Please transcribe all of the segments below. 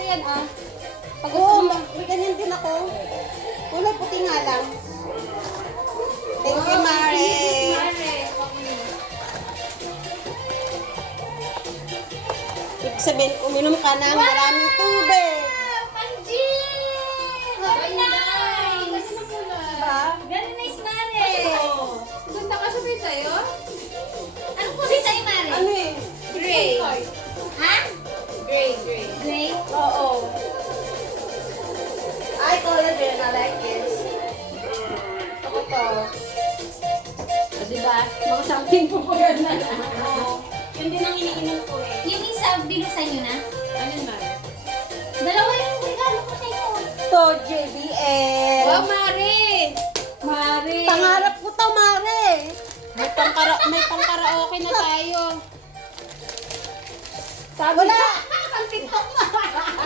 ito yan, ah. Pag Oo, gusto mo. may ganyan din ako. Kulay puti nga lang. Thank you, Mare. Ibig sabihin, uminom ka ng maraming tubig. Very nice! Diba? Very nice, Mare! Oo. Ganda ka sabi sa'yo? Anong kulay sa'yo, Mare? Ano eh? Gray. Ha? Gray, gray. Gray? Oo. I collagen, I like this. Ako to. O, diba? Mga something po po yan na. Oo. Yun din ang iniinom ko eh. Yung isa, binusan nyo na? Ano yun, Mare? Dalawa yung regalo ko sa'yo. To, JBL. Wow, Mare! Mare! Pangarap ko to, Mare. May pangkaraoke na tayo. Sabi Wala. Ang TikTok na.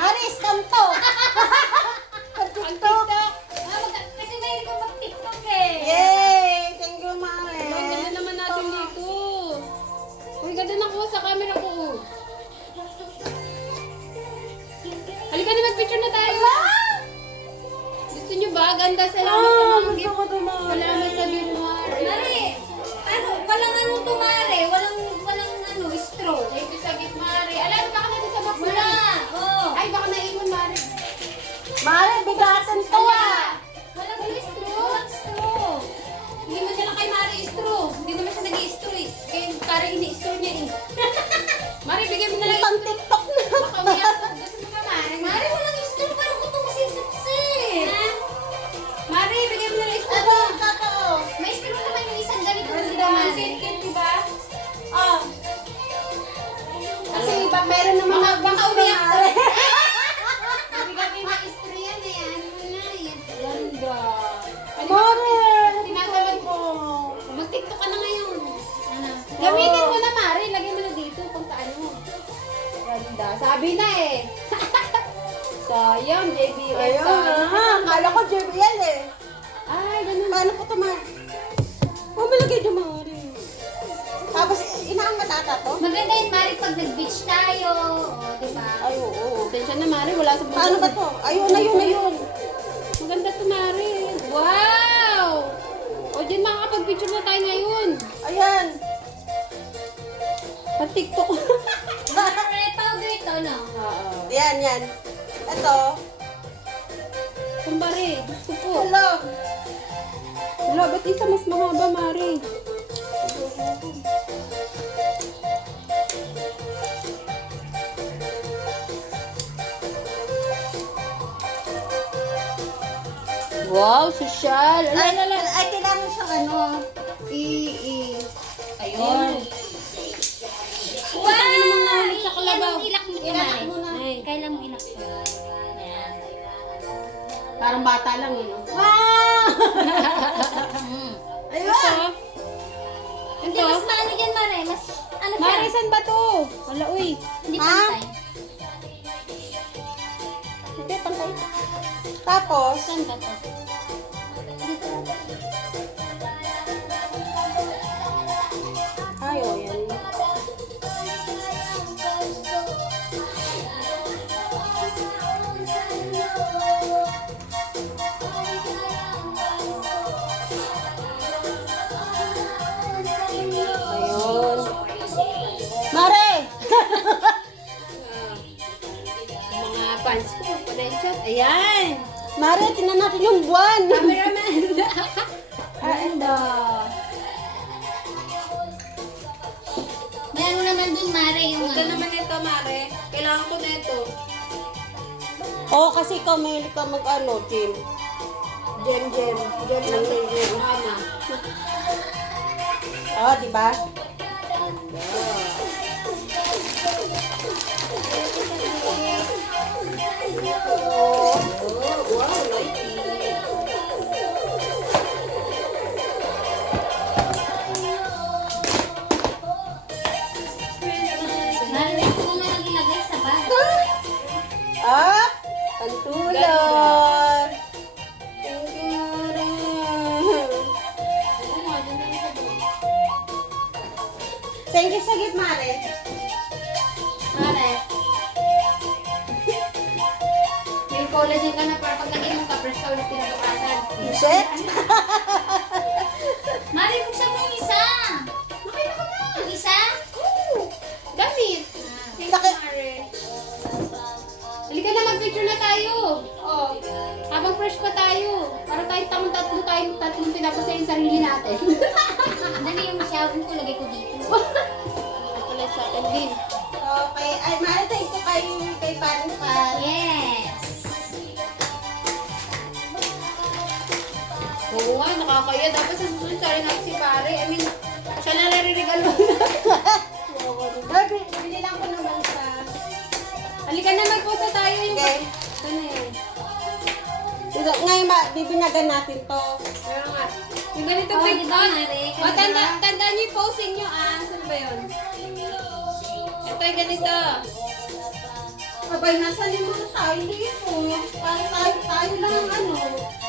Aris, kanto. Ang TikTok. Kasi may ko mag-tiktok eh. Yay! Thank you, Mare. Ang ganda naman natin dito. Uy, ganda ng sa camera ko. Oh. Halika na, mag-picture na tayo. Gusto nyo ba? Ganda. Salamat sa mga gusto gift. ko to, Mare. Salamat sa gift, Mare. Mare, ano, walang ano to, Mare. Walang ano, straw. Thank you sa gift, Mare. Alam, baka natin sa box Wala. Oh. Ay, baka naiwan, Mare. Mare, bigatan to ah. Walang straw. Walang straw. Hindi mo nila kay Mare straw. Hindi naman siya nag-i-straw eh. Kaya Kari ini-straw niya eh. Mare, bigyan mo na lang. Pang TikTok na. Baka umiyak. Gusto mo ba, Mare? Mare, walang straw. Paano ko ito masisipsip? Ha? Mare, bigyan mo na lang straw. Ano? Totoo. May straw naman yung isang ganito. Ganda, Mare. Diba? Ah. Kasi iba, meron naman Baka- baka umiyak to. Mare. Bigyan mo yung straw yan eh. Ano mo na yan? Ganda. Ano ba? Mare. Tinatamad ko. Mag-tiktok ka na ngayon. Ano? Gamitin mo na, Mare. Lagay mo na dito kung saan mo. Ganda. Sabi na eh. Sayang, JBL. Ayun na. Akala ko JBL eh. Ay, ganun. Paano ko ito, Mare? Oh, malagay dyan, Mare. Tapos, inaangat ata to? Maganda yun, Mare, pag nag-beach tayo. O, diba? Ay, oo. Atensya na, Mare. Wala sa Paano ba to? Ayun, ayun, ayun. Maganda to, Mare. Wow! O, dyan makakapag-picture na tayo ngayon. Ayan. Pa-tiktok. Mare, powder ito, no? Oo. Yan, yan. Ito. Kumbare, gusto ko. Hello. Wala, ba't isa mas mahaba, Mare? Wow, social. Ala, Ay, ala, ala. ay, kailangan siyang ano. Ayun. Wow! namang sa kalabaw. Anong ilak mo ito, Ilak Mare? mo na. Ay, Kailan mo ilak ito? Ayan. parang bata lang eh, no? Wow! Mm. Ayun. Ito. Hindi, Ito. mas maano yan, Mare. Mas, ano siya? Mare, saan ba to? Wala, uy. Hindi Ha? pantay. Hindi, pantay. Tapos, Saan ba to? ay, oh, yan. Ayun. Mare! Mga fans ko, pa-shot. Ayan. Mare, tingnan natin yung buwan. Cameraman. Ganda. May ano naman dun, Mare, yung Ganda ano. naman ito, Mare. Kailangan ko na ito. Oo, kasi ikaw mahilig ka mag-ano, gym. Gem. Gem lang sa gem. Mama. Oo, di ba? Oh, wow, lighty. Mare, ito mo nga lang ilagay sa bag. Ah, pantulot. Thank you sa collagen ka na para pag nag-inom ka, fresh ka ulit pinabukasan. Shit! Mare, buksan mo yung isa. Makita ko na! Yung isa? Oo! Gamit! Thank you, Laki- Mare. Halika na, mag-picture na tayo. Oh, habang fresh pa tayo. Para tayong tatlong pinapasa yung sarili natin. Dali yung masyadong ko, lagay ko dito. Ito pala sa akin din. Okay, ay, Mare, thank you kay Paring Pat. Yes. Oo nga, nakakaya. Dapat sa susunod, sorry natin si pare. I mean, siya na nare-regalo. Bili lang ko naman sa... Halika na, magposa tayo yung... Okay. Ito na yan. Ngayon, bibinagan natin to. Pero nga, yung ganito Oh, big di ba, Mare? O, tandaan niyo yung posing niyo, ah. Saan ba yun? Ito yung ganito. Abay, nasa limo na tayo dito. Para tayo lang ang ano.